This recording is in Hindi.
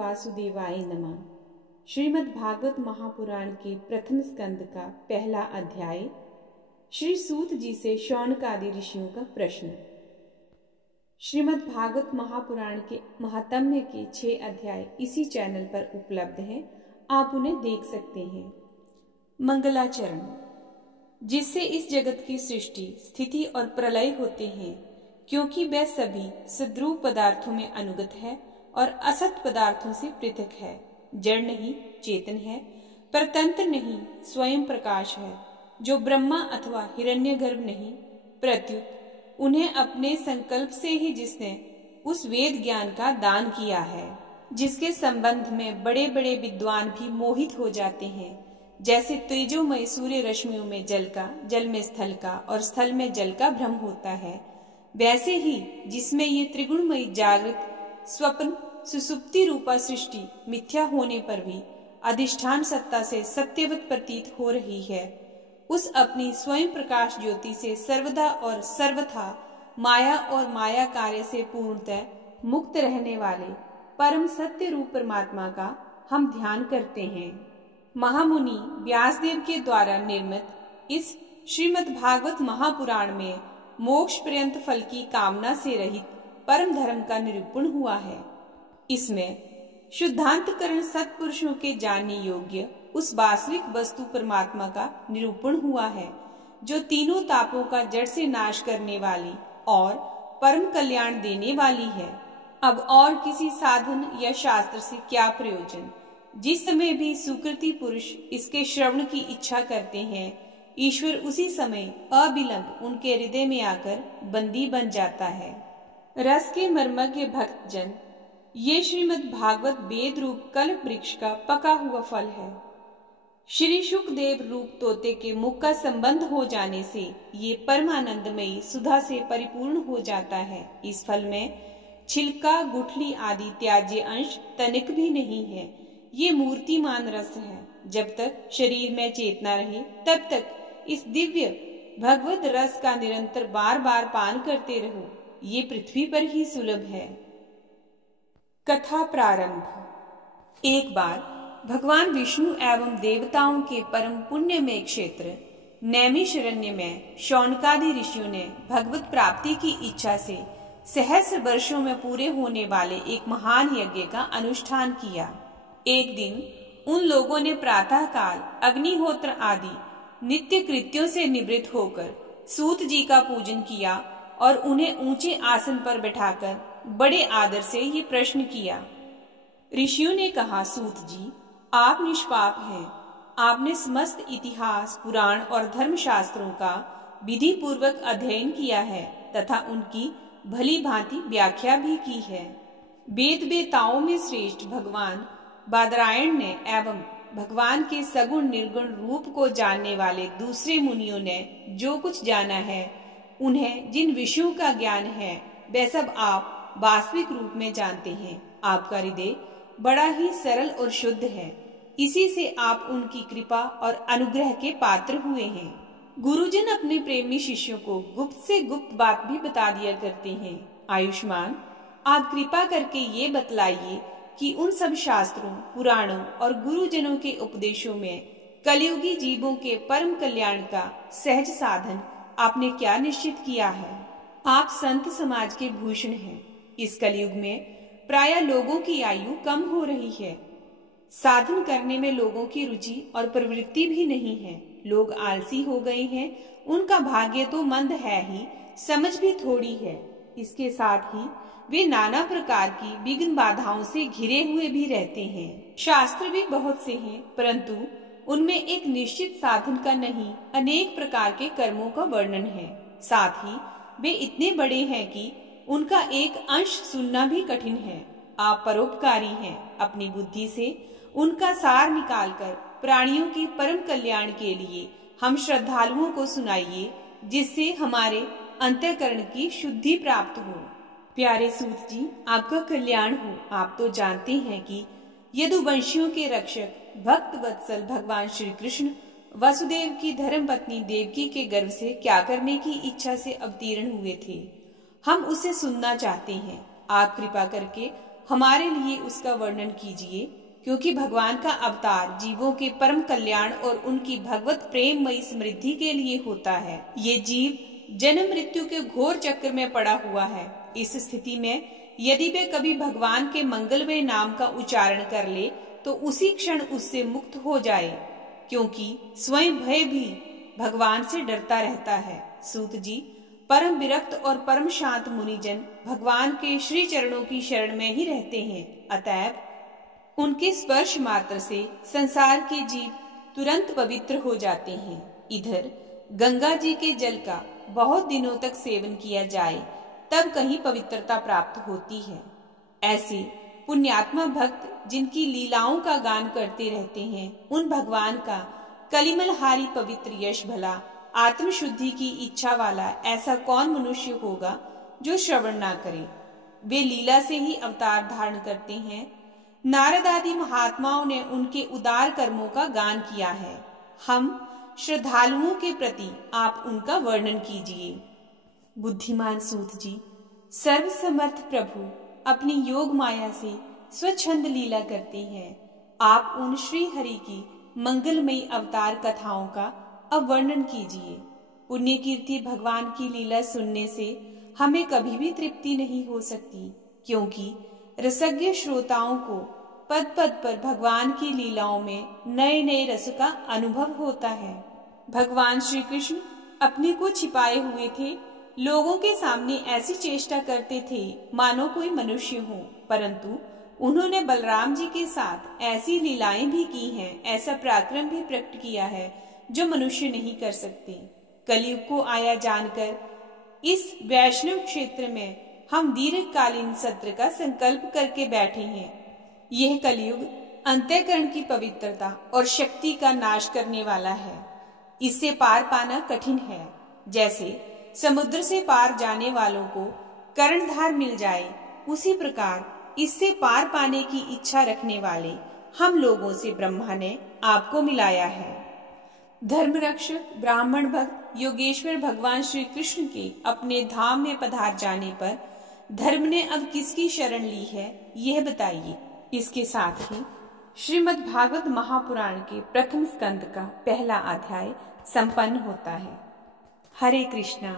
वासुदेवाय नमः। श्रीमद् भागवत महापुराण के प्रथम स्कंद का पहला अध्याय। श्री सूत जी से शौनकादि ऋषियों का प्रश्न। श्रीमद् भागवत महापुराण के महात्म्य के 6 अध्याय इसी चैनल पर उपलब्ध हैं, आप उन्हें देख सकते हैं। मंगलाचरण। जिससे इस जगत की सृष्टि, स्थिति और प्रलय होते हैं, क्योंकि वह सभी सद्रूप पदार्थों में अनुगत है और असत पदार्थों से पृथक है। जड़ नहीं, चेतन है, परतंत्र नहीं, स्वयं प्रकाश है, जो ब्रह्मा अथवा हिरण्यगर्भ नहीं, प्रत्युत उन्हें अपने संकल्प से ही जिसने उस वेद ज्ञान का दान किया है, जिसके संबंध में बड़े बड़े विद्वान भी मोहित हो जाते हैं। जैसे तेजोमय सूर्य रश्मियों में जल का, जल में स्थल का और स्थल में जल का भ्रम होता है, वैसे ही जिसमें ये त्रिगुणमयी जागृत, स्वप्न, सुसुप्ति रूपा सृष्टि मिथ्या होने पर भी अधिष्ठान सत्ता से सत्यवत प्रतीत हो रही है, उस अपनी स्वयं प्रकाश ज्योति से सर्वदा और सर्वथा माया और माया कार्य से पूर्णतः मुक्त रहने वाले परम सत्य रूप परमात्मा का हम ध्यान करते हैं। महामुनि व्यासदेव के द्वारा निर्मित इस श्रीमद् भागवत महापुराण में मोक्ष पर्यंत फल की कामना से रहित परम धर्म का निरूपण हुआ है। इसमें शुद्धांतकरण सत्पुरुषों के जानने योग्य उस वास्तविक वस्तु परमात्मा का निरूपण हुआ है, जो तीनों तापों का जड़ से नाश करने वाली और परम कल्याण देने वाली है। अब और किसी साधन या शास्त्र से क्या प्रयोजन। जिस समय भी सुकृति पुरुष इसके श्रवण की इच्छा करते हैं, ईश्वर उसी समय अविलंब उनके हृदय में आकर बंदी बन जाता है। रस के मर्मज्ञ भक्तजन, ये श्रीमद् भागवत वेद रूप कल्प वृक्ष का पका हुआ फल है। श्री शुकदेव रूप तोते के मुख का संबंध हो जाने से ये परमानंदमयी सुधा से परिपूर्ण हो जाता है। इस फल में छिलका, गुठली आदि त्याज्य अंश तनिक भी नहीं है। ये मूर्तिमान रस है। जब तक शरीर में चेतना रहे, तब तक इस दिव्य भगवत रस का निरंतर बार बार पान करते रहो। ये पृथ्वी पर ही सुलभ है। कथा प्रारंभ। एक बार भगवान विष्णु एवं देवताओं के परम पुण्यमय क्षेत्र नैमिषारण्य में शौनकादि ऋषियों ने भगवत प्राप्ति की इच्छा से सहस्र वर्षों में पूरे होने वाले एक महान यज्ञ का अनुष्ठान किया। एक दिन उन लोगों ने प्रातः काल अग्निहोत्र आदि नित्य कृत्यों से निवृत्त होकर सूत जी का पूजन किया और उन्हें ऊंचे आसन पर बैठाकर बड़े आदर से ये प्रश्न किया। ऋषियों ने कहा, सूत जी, आप निष्पाप हैं। आपने समस्त इतिहास, पुराण और धर्म शास्त्रों का विधि पूर्वक अध्ययन किया है तथा उनकी भली भांति व्याख्या भी की है। वेद वेताओं में श्रेष्ठ भगवान बादरायण ने एवं भगवान के सगुण निर्गुण रूप को जानने वाले दूसरे मुनियों ने जो कुछ जाना है, उन्हें जिन विषयों का ज्ञान है, वह सब आप वास्तविक रूप में जानते हैं। आपका हृदय बड़ा ही सरल और शुद्ध है। इसी से आप उनकी कृपा और अनुग्रह के पात्र हुए हैं। गुरुजन अपने प्रेमी शिष्यों को गुप्त से गुप्त बात भी बता दिया करते हैं। आयुष्मान, आप कृपा करके ये बतलाइए कि उन सब शास्त्रों, पुराणों और गुरुजनों के उपदेशों में कलयुगी जीवों के परम कल्याण का सहज साधन आपने क्या निश्चित किया है। आप संत समाज के भूषण हैं। इस कलयुग में प्राय लोगों की आयु कम हो रही है। साधन करने में लोगों की रुचि और प्रवृत्ति भी नहीं है। लोग आलसी हो गए हैं। उनका भाग्य तो मंद है ही, समझ भी थोड़ी है। इसके साथ ही वे नाना प्रकार की विघ्न बाधाओं से घिरे हुए भी रहते हैं। शास्त्र भी बहुत से हैं, परंतु उनमें एक निश्चित साधन का नहीं, अनेक प्रकार के कर्मों का वर्णन है। साथ ही वे इतने बड़े हैं कि उनका एक अंश सुनना भी कठिन है। आप परोपकारी हैं। अपनी बुद्धि से उनका सार निकालकर प्राणियों के परम कल्याण के लिए हम श्रद्धालुओं को सुनाइए, जिससे हमारे अंतःकरण की शुद्धि प्राप्त हो। प्यारे सूत जी, आपका कल्याण हो। आप तो जानते हैं कि यदुवंशियों के रक्षक भक्त वत्सल भगवान श्री कृष्ण वसुदेव की धर्म पत्नी देवकी के गर्भ से क्या करने की इच्छा से अवतीर्ण हुए थे। हम उसे सुनना चाहते हैं। आप कृपा करके हमारे लिए उसका वर्णन कीजिए, क्योंकि भगवान का अवतार जीवों के परम कल्याण और उनकी भगवत प्रेममयी समृद्धि के लिए होता है। ये जीव जन्म मृत्यु के घोर चक्र में पड़ा हुआ है। इस स्थिति में यदि वे कभी भगवान के मंगलमय नाम का उच्चारण कर ले तो उसी क्षण उससे मुक्त हो जाए, क्योंकि स्वयं भय भी भगवान से डरता रहता है। सूत जी, परम विरक्त और परम शांत मुनिजन भगवान के श्री चरणों की शरण में ही रहते हैं। अतएव उनके स्पर्श मात्र से संसार के जीव तुरंत पवित्र हो जाते हैं। इधर गंगा जी के जल का बहुत दिनों तक सेवन किया जाए तब कहीं पवित्रता प्राप्त होती है। ऐसे पुण्यात्मा भक्त जिनकी लीलाओं का गान करते रहते हैं, उन भगवान का कलिमलहारी पवित्र यश भला आत्मशुद्धि की इच्छा वाला ऐसा कौन मनुष्य होगा जो श्रवण ना करे। वे लीला से ही अवतार धारण करते हैं। नारद आदि महात्माओं ने उनके उदार कर्मों का गान किया है। हम श्रद्धालुओं के प्रति आप उनका वर्णन कीजिए। बुद्धिमान सूत जी, सर्वसमर्थ प्रभु अपनी योग माया से स्वच्छंद लीला करते हैं। आप उन श्री हरि की मंगलमयी अवतार कथाओं का अब वर्णन कीजिए। पुण्य कीर्ति भगवान की लीला सुनने से हमें कभी भी तृप्ति नहीं हो सकती, क्योंकि रसज्ञ श्रोताओं को पद पद पर भगवान की लीलाओं में नए नए रस का अनुभव होता है। भगवान श्री कृष्ण अपने को छिपाए हुए थे। लोगों के सामने ऐसी चेष्टा करते थे मानो कोई मनुष्य हो, परंतु उन्होंने बलराम जी के साथ ऐसी लीलाएं भी की हैं, ऐसा पराक्रम भी प्रकट किया है जो मनुष्य नहीं कर सकते। कलयुग को आया जानकर इस वैष्णव क्षेत्र में हम दीर्घकालीन सत्र का संकल्प करके बैठे हैं। यह कलयुग अंतःकरण की पवित्रता और शक्ति का नाश करने वाला है। इससे पार पाना कठिन है। जैसे समुद्र से पार जाने वालों को कर्णधार मिल जाए, उसी प्रकार इससे पार पाने की इच्छा रखने वाले हम लोगों से ब्रह्मा ने आपको मिलाया है। धर्म रक्षक ब्राह्मण भक्त योगेश्वर भगवान श्री कृष्ण के अपने धाम में पधार जाने पर धर्म ने अब किसकी शरण ली है, यह बताइए। इसके साथ ही श्रीमद् भागवत महापुराण के प्रथम स्कंद का पहला अध्याय संपन्न होता है। हरे कृष्णा।